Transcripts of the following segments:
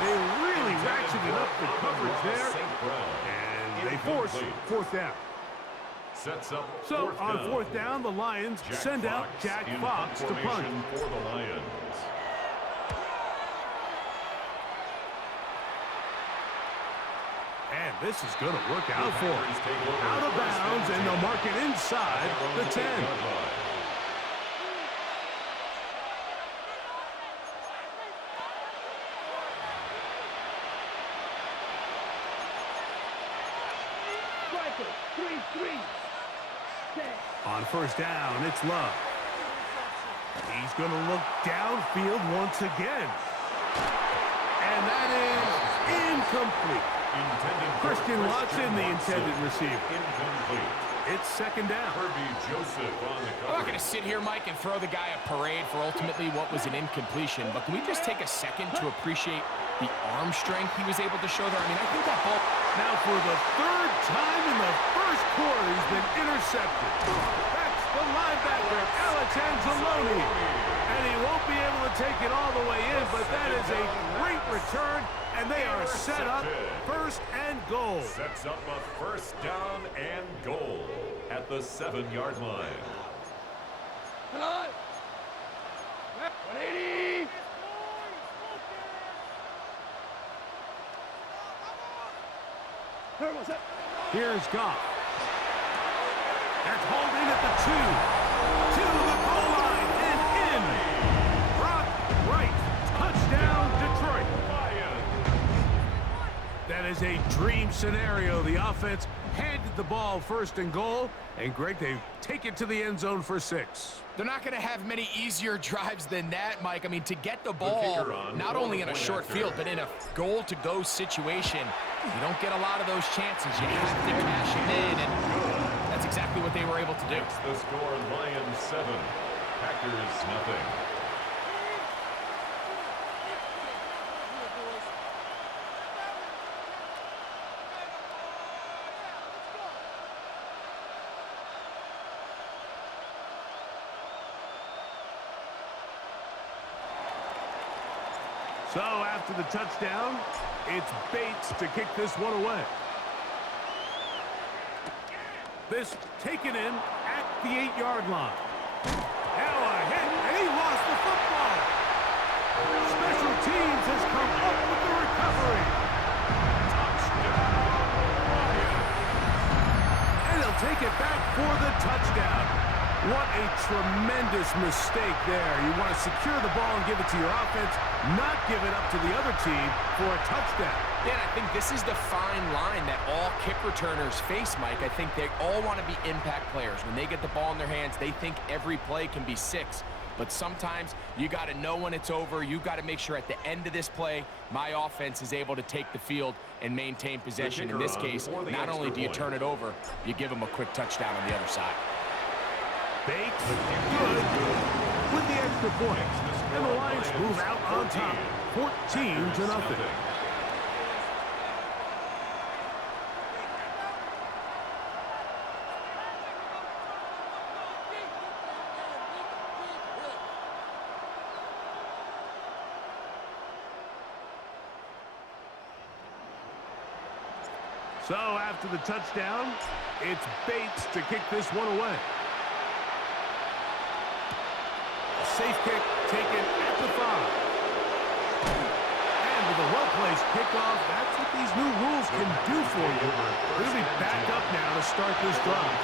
They really ratcheted up the coverage there, and they force fourth down. Sets up so on fourth down, the Lions send out Jack Fox to punt. For the Lions. And this is going to work out for him. Out of bounds, and they'll mark it inside the 10. On first down, it's Love. He's going to look downfield once again. And that is incomplete. Christian Watson, the intended receiver. It's second down. I'm not going to sit here, Mike, and throw the guy a parade for ultimately what was an incompletion, but can we just take a second to appreciate the arm strength he was able to show there? I mean, I think that ball... Now for the third time in the first quarter, he's been intercepted. That's the linebacker, Alex Anzalone. And he won't be able to take it all the way in, but that is a great return, and they are set up first and goal. Sets up a first down and goal at the 7-yard line. Come on. 180. Here's Goff. That's hauled in at the 2. To the goal line and in. Brock Wright. Touchdown, Detroit. That is a dream scenario. The offense handed the ball first and goal. And, Greg, they take it to the end zone for 6. They're not going to have many easier drives than that, Mike. I mean, to get the ball not only in a short field, but in a goal-to-go situation, you don't get a lot of those chances. You have to cash them in, and that's exactly what they were able to do. It's the score, Lions 7, Packers nothing. So after the touchdown, it's Bates to kick this one away. This taken in at the 8-yard line. Now a hit, and he lost the football. Special teams has come up with the recovery. And he'll take it back for the touchdown. What a tremendous mistake there. You want to secure the ball and give it to your offense, not give it up to the other team for a touchdown. Dan, I think this is the fine line that all kick returners face, Mike. I think they all want to be impact players. When they get the ball in their hands, they think every play can be 6. But sometimes you got to know when it's over. You got to make sure at the end of this play, my offense is able to take the field and maintain possession. In this case, not only do you turn it over, you give them a quick touchdown on the other side. Bates, good, with the extra point. And the Lions move out on top, 14-0. So after the touchdown, it's Bates to kick this one away. Safe kick taken at the 5. And with a well-placed kickoff, that's what these new rules can do for you. We're going to be back up now to start this drive.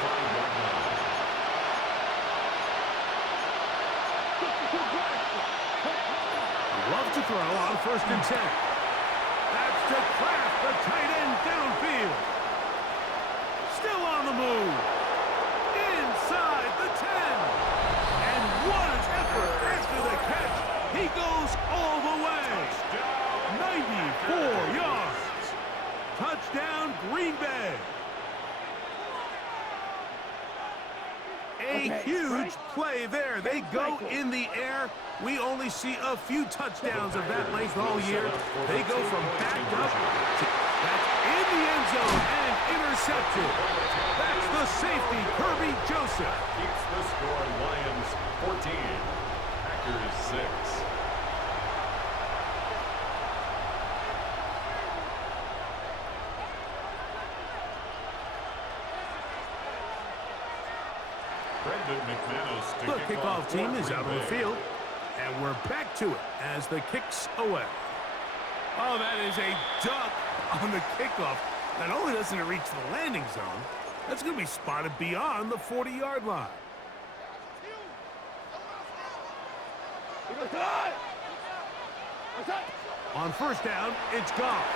Love to throw on first and 10. That's to Kraft, the tight end downfield. Still on the move. Inside the 10. What an effort after the catch. He goes all the way. 94 yards. Touchdown, Green Bay. A huge play there. They go in the air. We only see a few touchdowns of that length all year. They go from backed up to that's in the end zone and intercepted. That's the safety, Kirby Joseph. Keeps the score, Lions 14, Packers 6. to The kick kickoff off team for is out on Green the Bay. field, and we're back to it as the kick's away. Oh, that is a duck on the kickoff. Not only doesn't it reach the landing zone, that's going to be spotted beyond the 40-yard line. On first down, it's Goff.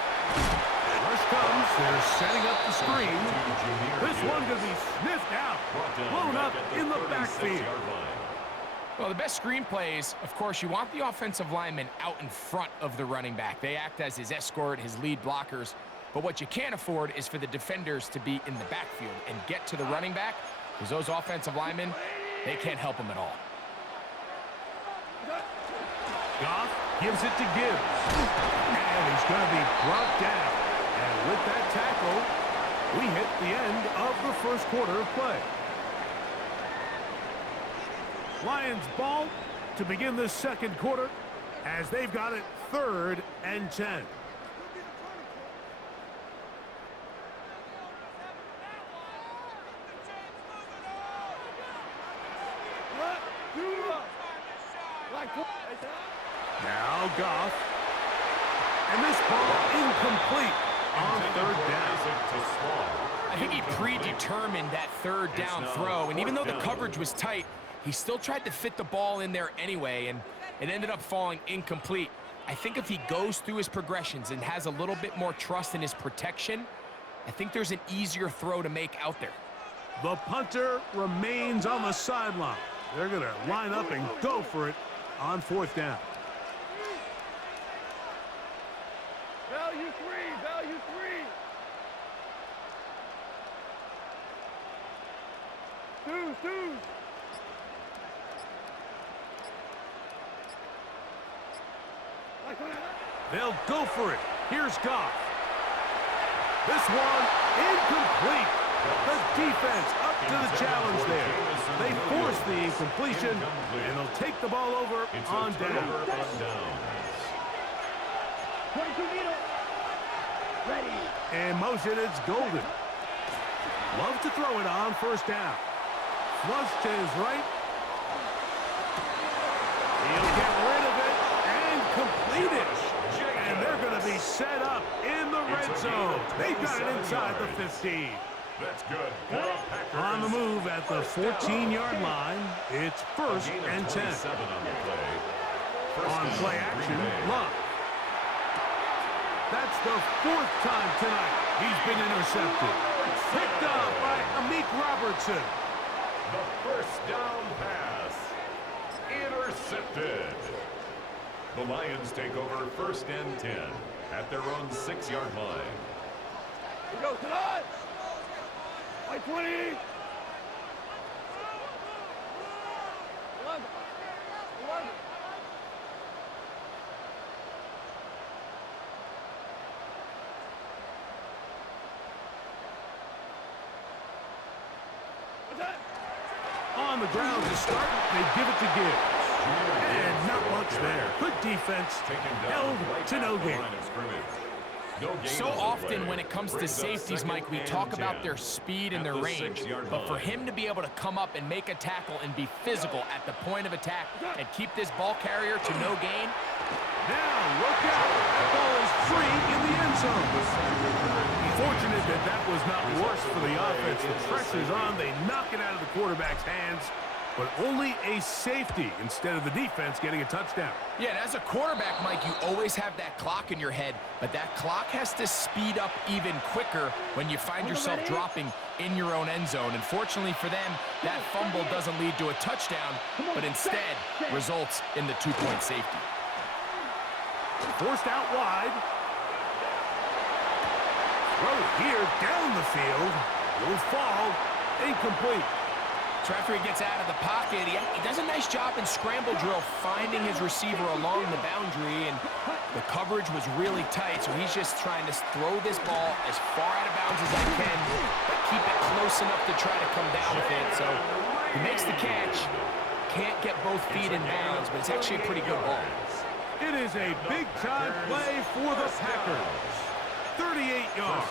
Rush comes. They're setting up the screen. This one going to be sniffed out, blown up in the backfield. Well, the best screen plays, of course, you want the offensive lineman out in front of the running back. They act as his escort, his lead blockers. But what you can't afford is for the defenders to be in the backfield and get to the running back, because those offensive linemen, they can't help him at all. Goff gives it to Gibbs. And he's going to be brought down. And with that tackle, we hit the end of the first quarter of play. Lions ball to begin the second quarter as they've got it 3rd and 10. Now Goff. And this ball incomplete on 3rd down. I think he predetermined that 3rd down throw, and even though the coverage was tight, he still tried to fit the ball in there anyway, and it ended up falling incomplete. I think if he goes through his progressions and has a little bit more trust in his protection, I think there's an easier throw to make out there. The punter remains on the sideline. They're going to line up and go for it on 4th down. Value three. Two. They'll go for it. Here's Goff. This one incomplete. The defense up to the challenge there. They force the incompletion, and they'll take the ball over on down. In motion, it's Golden. Love to throw it on 1st down. Flush to his right. He'll get rid of it and complete it. And they're going to be set up in the red zone. They've got it inside the 15. That's good. On the move at the 14-yard line, it's 1st and 10. On play action, Love. That's the 4th time tonight he's been intercepted. Picked up by Amik Robertson. The 1st down pass. Intercepted. The Lions take over 1st and 10 at their own 6-yard line. We go tonight. By 20. 11. On the ground to start, they give it to Gibbs. And not much there. Good defense, held to no gain. So often when it comes to safeties, Mike, we talk about their speed and their range. But for him to be able to come up and make a tackle and be physical at the point of attack and keep this ball carrier to no gain. Now, look out. That ball is free in the end zone. Fortunate that was not worse for the offense. The pressure's on. They knock it out of the quarterback's hands. But only a safety instead of the defense getting a touchdown. Yeah, and as a quarterback, Mike, you always have that clock in your head, but that clock has to speed up even quicker when you find yourself dropping in your own end zone. And fortunately for them, that fumble doesn't lead to a touchdown, but instead results in the 2-point safety. Forced out wide. Throw here down the field. Will fall. Incomplete. So after he gets out of the pocket, he does a nice job in scramble drill finding his receiver along the boundary, and the coverage was really tight, so he's just trying to throw this ball as far out of bounds as I can, but keep it close enough to try to come down with it. So he makes the catch, can't get both feet in bounds, but it's actually a pretty good ball. It is a big-time play for the Packers. 38 yards.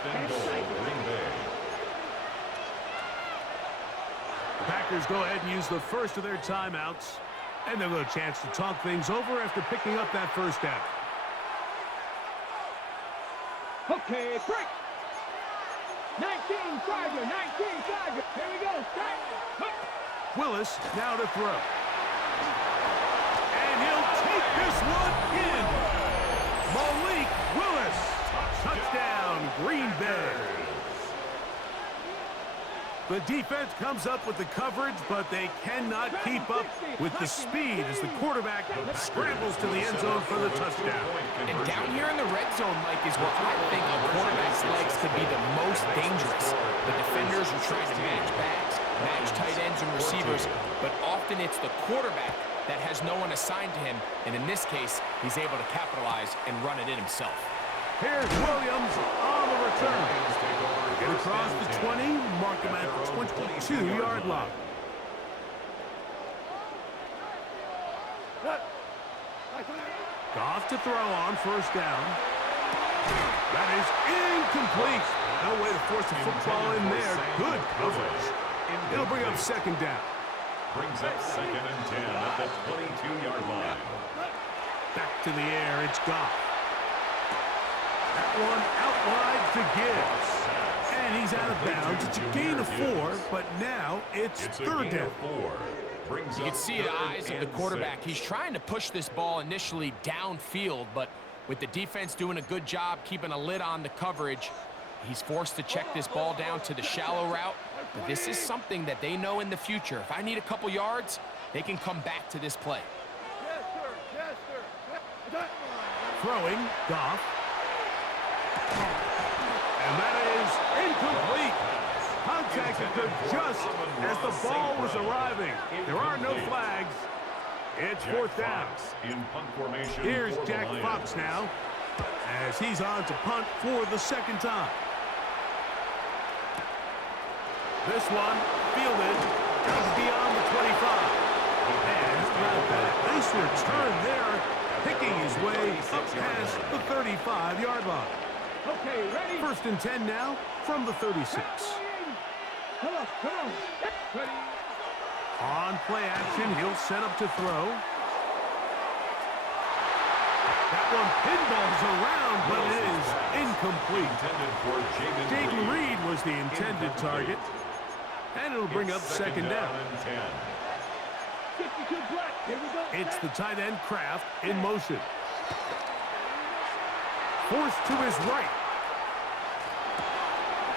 Packers go ahead and use the first of their timeouts, and they'll get a chance to talk things over after picking up that first down. Okay, break. 19 Tiger, 19 Tiger. Here we go. Start. Willis now to throw. And he'll take this one in. Malik Willis. Touchdown, Green Bay. The defense comes up with the coverage, but they cannot keep up with the speed as the quarterback scrambles to the end zone for the touchdown. And down here in the red zone, Mike, is where I think a quarterback's legs could be the most dangerous. The defenders are trying to match backs, match tight ends and receivers, but often it's the quarterback that has no one assigned to him, and in this case, he's able to capitalize and run it in himself. Here's Williams on the return. Get across the 20, mark him at the 22-yard line. Goff to throw on first down. That is incomplete. No way to force the football in there. Good coverage. It'll bring up second down. Brings up 2nd and 10 at the 22-yard line. Back to the air, it's Goff. That one out wide to Gibbs. And he's out of bounds. It's a gain of 4, but now it's third down. 4. You can see the eyes of the quarterback. He's trying to push this ball initially downfield, but with the defense doing a good job keeping a lid on the coverage, he's forced to check this ball down to the shallow route. But this is something that they know in the future. If I need a couple yards, they can come back to this play. Yes, sir. Yes, sir. Throwing, Goff. And that is incomplete. Contact occurred just as the ball was arriving. There are no flags. It's fourth down. In punt formation. Here's Jack Fox now as he's on to punt for the second time. This one fielded beyond the 25. And not a nice return there, picking his way up past the 35-yard line. Okay, ready? First and 10 now from the 36. Come on, come on. Ready? On play action, he'll set up to throw. That one pinballs around, but it is incomplete. Jaden Reed was the intended target. And it'll bring up second down. 52 black. Here we go. It's the tight end Kraft in motion. Forced to his right.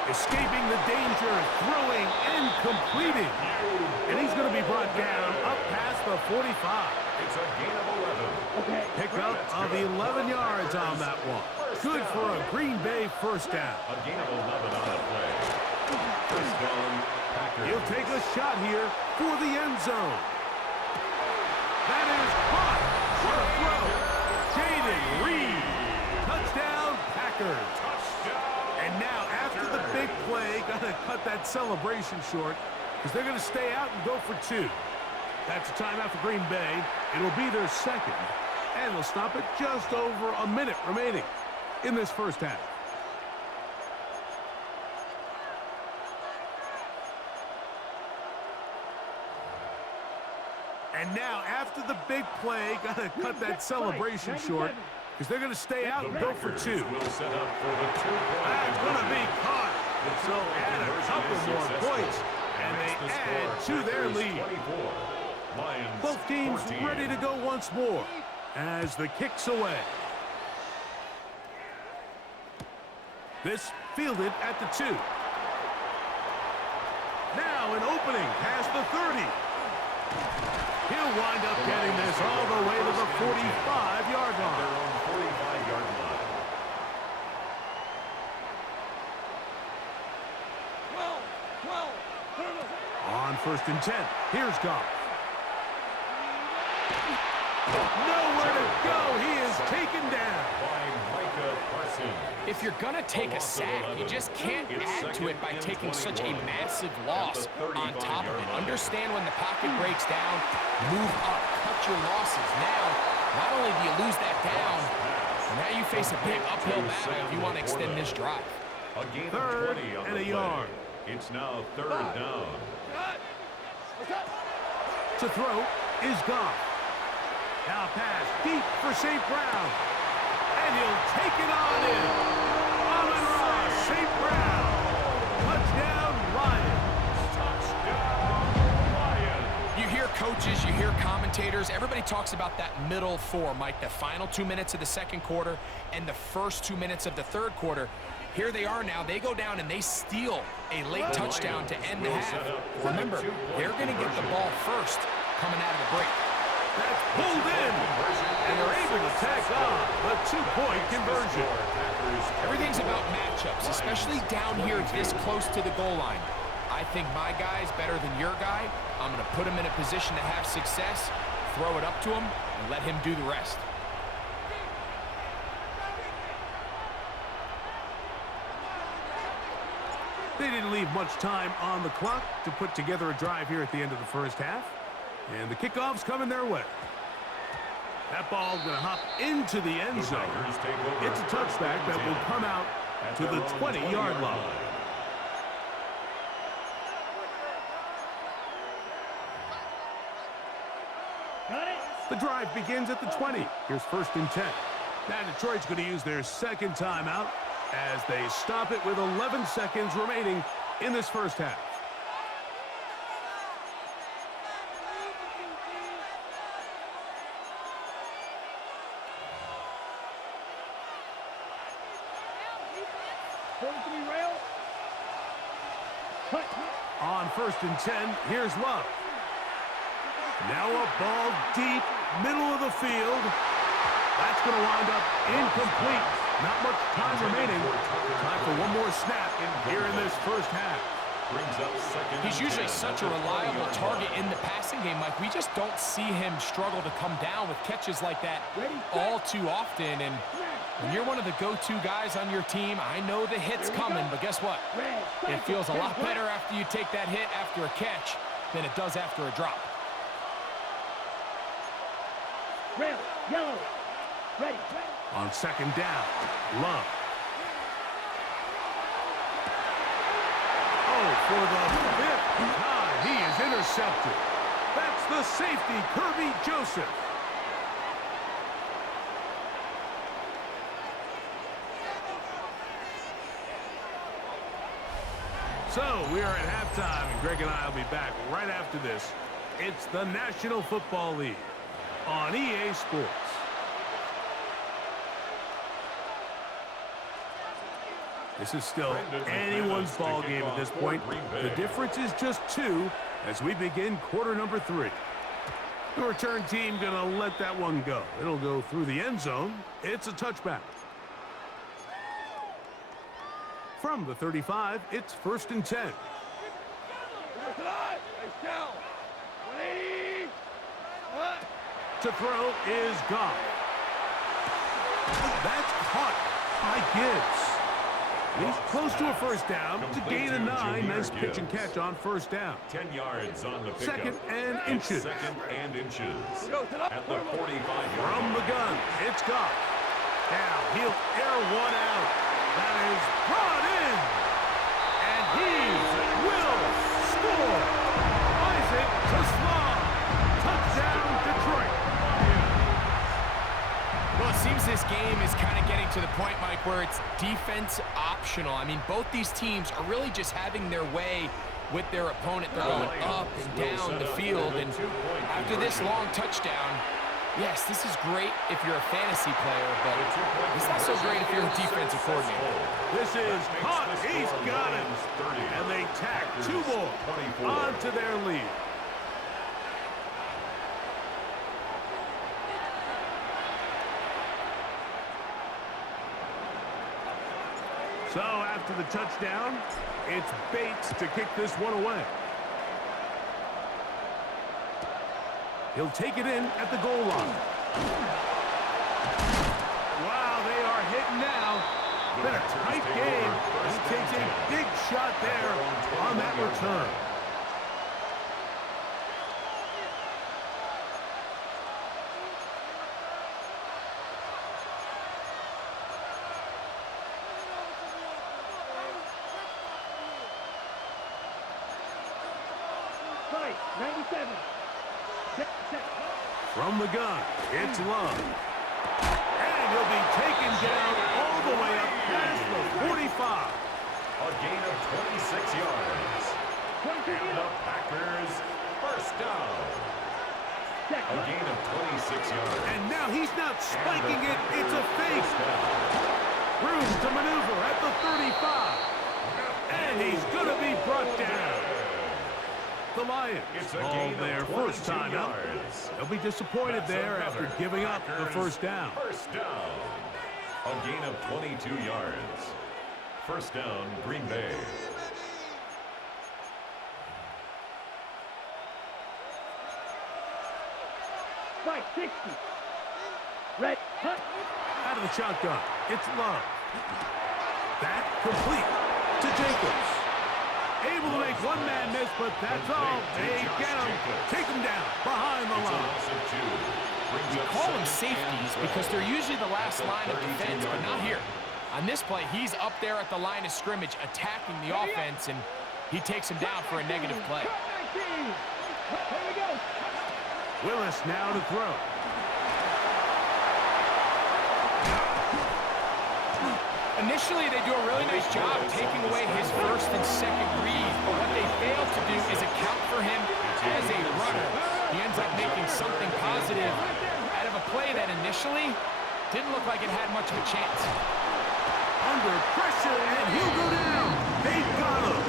Escaping the danger, throwing and completing. And he's going to be brought down up past the 45. It's a gain of 11. Okay. Pickup of 11 yards on that one. Good for a Green Bay first down. A gain of 11 on that play. First down, Packers. He'll take a shot here for the end zone. That is caught. What a throw. Jaden Reed. Touchdown, Packers. And now, after the big play, got to cut that celebration short because they're going to stay out and go for 2. That's a timeout for Green Bay. It'll be their second, and they'll stop it just over a minute remaining in this first half. And now, after the big play, got to cut that celebration short because they're going to stay out and go for 2. Will set up for the 2-point That's going to be caught. So add a couple more points, and they add to their lead. Both teams ready to go once more as the kick's away. This fielded at the 2. Now an opening past the 30. He'll wind up getting this all the way to the 45-yard line. Their own 45-yard line. On first and 10, here's Goff. Nowhere to go. He is taken down. By Micah Parsons. If you're going to take a sack, you just can't add to it by taking such a massive loss on top of it. Understand when the pocket breaks down, move up, cut your losses. Now, not only do you lose that down, now you face a big uphill battle if you want to extend this drive. A gain of Third 20 on and the a play. yard. It's now third down. To throw is Goff. Now pass deep for St. Brown. And he'll take it on in. Amon-Ra, St. Brown. Touchdown, Lions. Touchdown, Lions. You hear coaches, you hear commentators, everybody talks about that middle four, Mike, the final 2 minutes of the second quarter and the first 2 minutes of the third quarter. Here they are now. They go down and they steal a late touchdown to end the half. Remember, they're going to get the ball first coming out of the break. That's pulled in. And they're able to tack on the two-point conversion. Everything's about matchups, especially down here this close to the goal line. I think my guy's better than your guy. I'm going to put him in a position to have success, throw it up to him, and let him do the rest. They didn't leave much time on the clock to put together a drive here at the end of the first half. And the kickoff's coming their way. That ball's going to hop into the end zone. It's a touchback that will come out to the 20-yard line. Got it? The drive begins at the 20. Here's 1st and 10. Now Detroit's going to use their second timeout as they stop it with 11 seconds remaining in this first half. On 1st and 10, here's Love. Now a ball deep, middle of the field. That's going to wind up incomplete. Not much time remaining. Time for one more snap here in this first half. He's usually such a reliable target in the passing game, Mike. We just don't see him struggle to come down with catches like that all too often. And when you're one of the go-to guys on your team, I know the hit's coming, but guess what? It feels a lot better after you take that hit after a catch than it does after a drop. Red, yellow, ready. On 2nd down, Love. Oh, for the 5th time, he is intercepted. That's the safety, Kirby Joseph. So, we are at halftime, and Greg and I will be back right after this. It's the National Football League on EA Sports. This is still anyone's ball game at this point. The difference is just 2 as we begin quarter number 3. The return team going to let that one go. It'll go through the end zone. It's a touchback. From the 35, it's 1st and 10. To throw is Goff. That's caught by Gibbs. He's close to a first down to gain a 9. Nice pitch and catch on 1st down. 10 yards on the pickup. 2nd and inches. 2nd and inches. At the 45-yard From the gun, it's Goff. Now he'll air one out. That is brought in. And he will score. Isaac Tesla. Touchdown, Detroit. Well, it seems this game is kind of getting to the point, Mike, where it's defense optional. I mean, both these teams are really just having their way with their opponent. They're going up and down the field. And after this long touchdown, yes, this is great if you're a fantasy player, but it's not so great if you're a defensive coordinator. This is caught. He's got it. And they tack 2 more onto their lead. So after the touchdown, it's Bates to kick this one away. He'll take it in at the goal line. Wow, they are hitting now. Been a tight game. He takes a big shot there on that return. Right, 90 7. Set. From the gun, it's Love. And he'll be taken down all the way up past the 45. A gain of 26 yards. 22 And the Packers first down. A gain of 26 yards. And now he's not spiking it, it's a fake. First down. Room to maneuver at the 35. And he's going to be brought down. The Lions It's a all gain their of first 22 time out. yards. They'll be disappointed That's there after another giving up the Packers first down. First down. A gain of 22 yards. First down, Green Bay. Right, 60. Red, hunt. Out of the shotgun, it's Love. That complete to Jacobs. Able to make one man miss, but that's all. They get him. Take him down behind the It's a line. loss of 2. Brings We up call them second safeties and because 12. they're usually the last At the line of 32 defense, but yard not line. here. On this play, he's up there at the line of scrimmage attacking the offense, and he takes him down for a negative play. 19. Here we go. Willis now to throw. Initially, they do a really nice job taking away his first and second read, but what they fail to do is account for him as a runner. He ends up making something positive out of a play that initially didn't look like it had much of a chance. Under pressure, and he'll go down. They got him.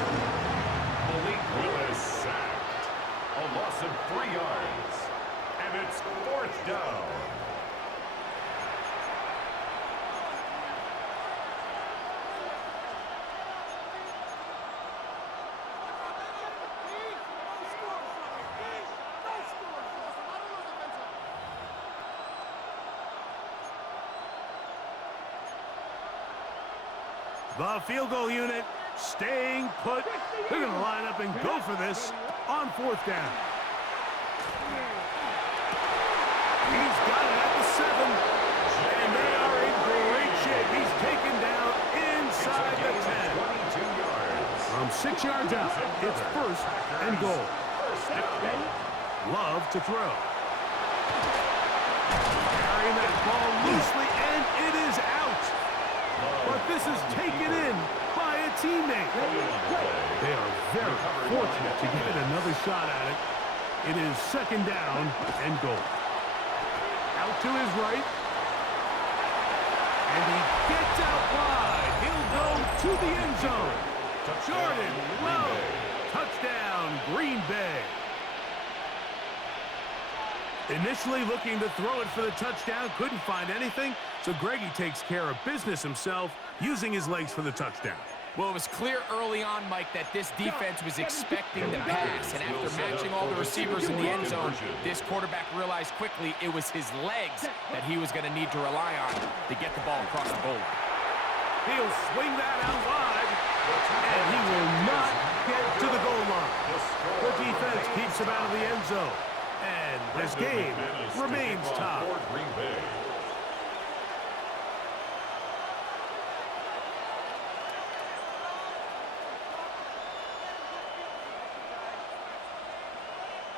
Malik Willis sacked. A loss of 3 yards. And it's fourth down. The field goal unit staying put. They're going to line up and go for this on fourth down. He's got it at the 7. And they are in great shape. He's taken down inside the 10. 22 yards. From 6 yards out, it's first and goal. First down. Love to throw. Carrying that ball loosely, and it is out. But this is taken in by a teammate. They are very fortunate to get another shot at it. It is second down and goal. Out to his right. And he gets out wide. He'll go to the end zone. Jordan Love. Touchdown, Green Bay. Initially looking to throw it for the touchdown, couldn't find anything, so Greggy takes care of business himself, using his legs for the touchdown. Well, it was clear early on, Mike, that this defense was expecting the pass, and after matching all the receivers in the end zone, this quarterback realized quickly it was his legs that he was going to need to rely on to get the ball across the goal line. He'll swing that out wide, and he will not get to the goal line. The defense keeps him out of the end zone. And this game remains tied. Green Bay.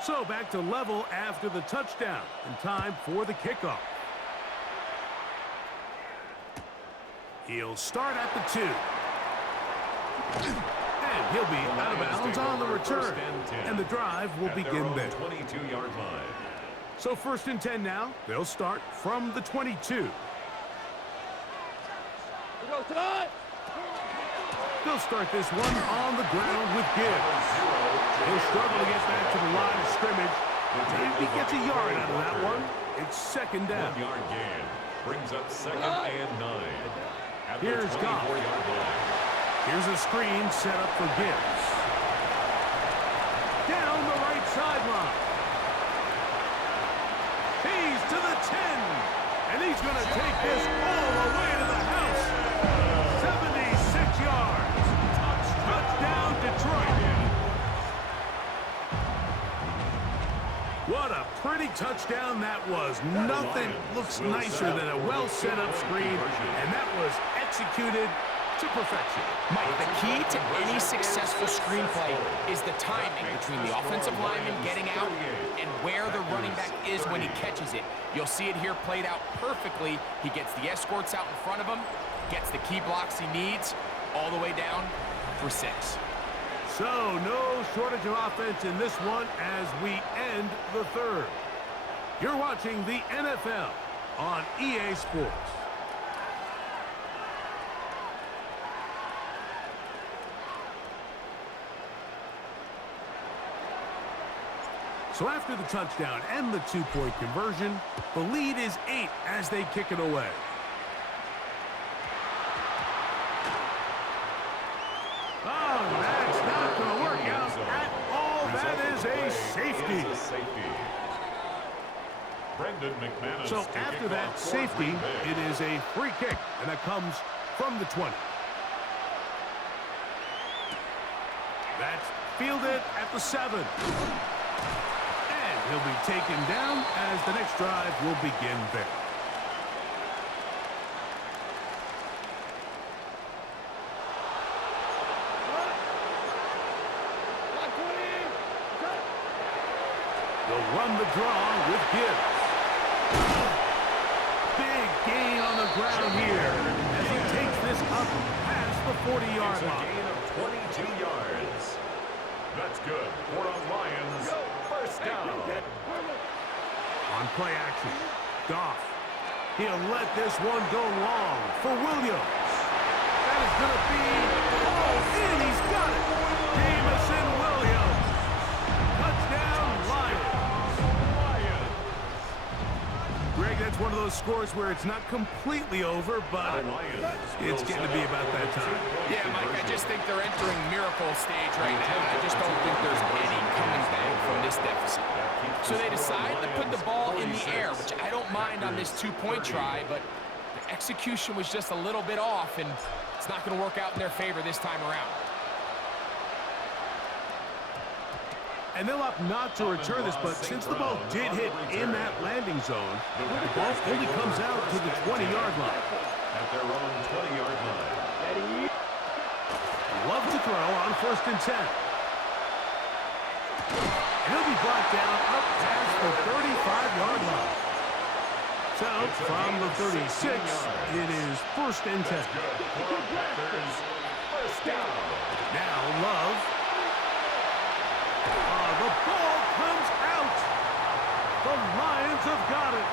So back to level after the touchdown, and time for the kickoff. He'll start at the 2. And he'll be out of bounds on the return. And the drive will begin there. 22-yard line. So first and 10 now. They'll start from the 22. They'll start this one on the ground with Gibbs. He'll struggle to get back to the line of scrimmage. Maybe gets a yard out of that one. It's second down. 1-yard gain. Brings up second and 9. At the Here's Goff. 24-yard line. Here's a screen set up for Gibbs. Down the right sideline. He's to the 10. And he's going to take this all the way to the house. 76 yards. Touchdown, Detroit. What a pretty touchdown that was. Nothing looks nicer than a well set up screen. And that was executed to perfection. Mike, the key to any successful screenplay is the timing between the offensive lineman getting out and where the running back is when he catches it. You'll see it here played out perfectly. He gets the escorts out in front of him, gets the key blocks he needs, all the way down for 6. So, no shortage of offense in this one as we end the third. You're watching the NFL on EA Sports. So after the touchdown and the 2-point conversion, the lead is 8 as they kick it away. Oh, that's not going to work out at all. That is a safety. Brendan McManus. So after that safety, it is a free kick, and that comes from the 20. That's fielded at the 7. And he'll be taken down as the next drive will begin there. They'll run the draw with Gibbs. Big gain on the ground here as he takes this up past the 40-yard It's a line. gain of 22 yards. That's good for the Lions. First down. On play action, Goff. He'll let this one go long for Williams. That is going to be all in. He's got it. Jameson Williams. Touchdown, Lions. Greg, that's one of those scores where it's not completely over, but it's getting to be about that time. Yeah, Mike, I just think they're entering miracle stage right now. I just don't think there's any coming back from this deficit. So they decide to put the ball in the air, which I don't mind on this 2-point try, but the execution was just a little bit off, and it's not going to work out in their favor this time around. And they'll opt not to return this, but since the ball did hit in that landing zone, the ball only comes out to the 20-yard line. At their own 20-yard line. Love to throw on 1st and 10. And he'll be brought down up past the 35-yard line. So, from the 36, it is 1st and 10. First down. Now, Love. Oh, the ball comes out. The Lions have got it.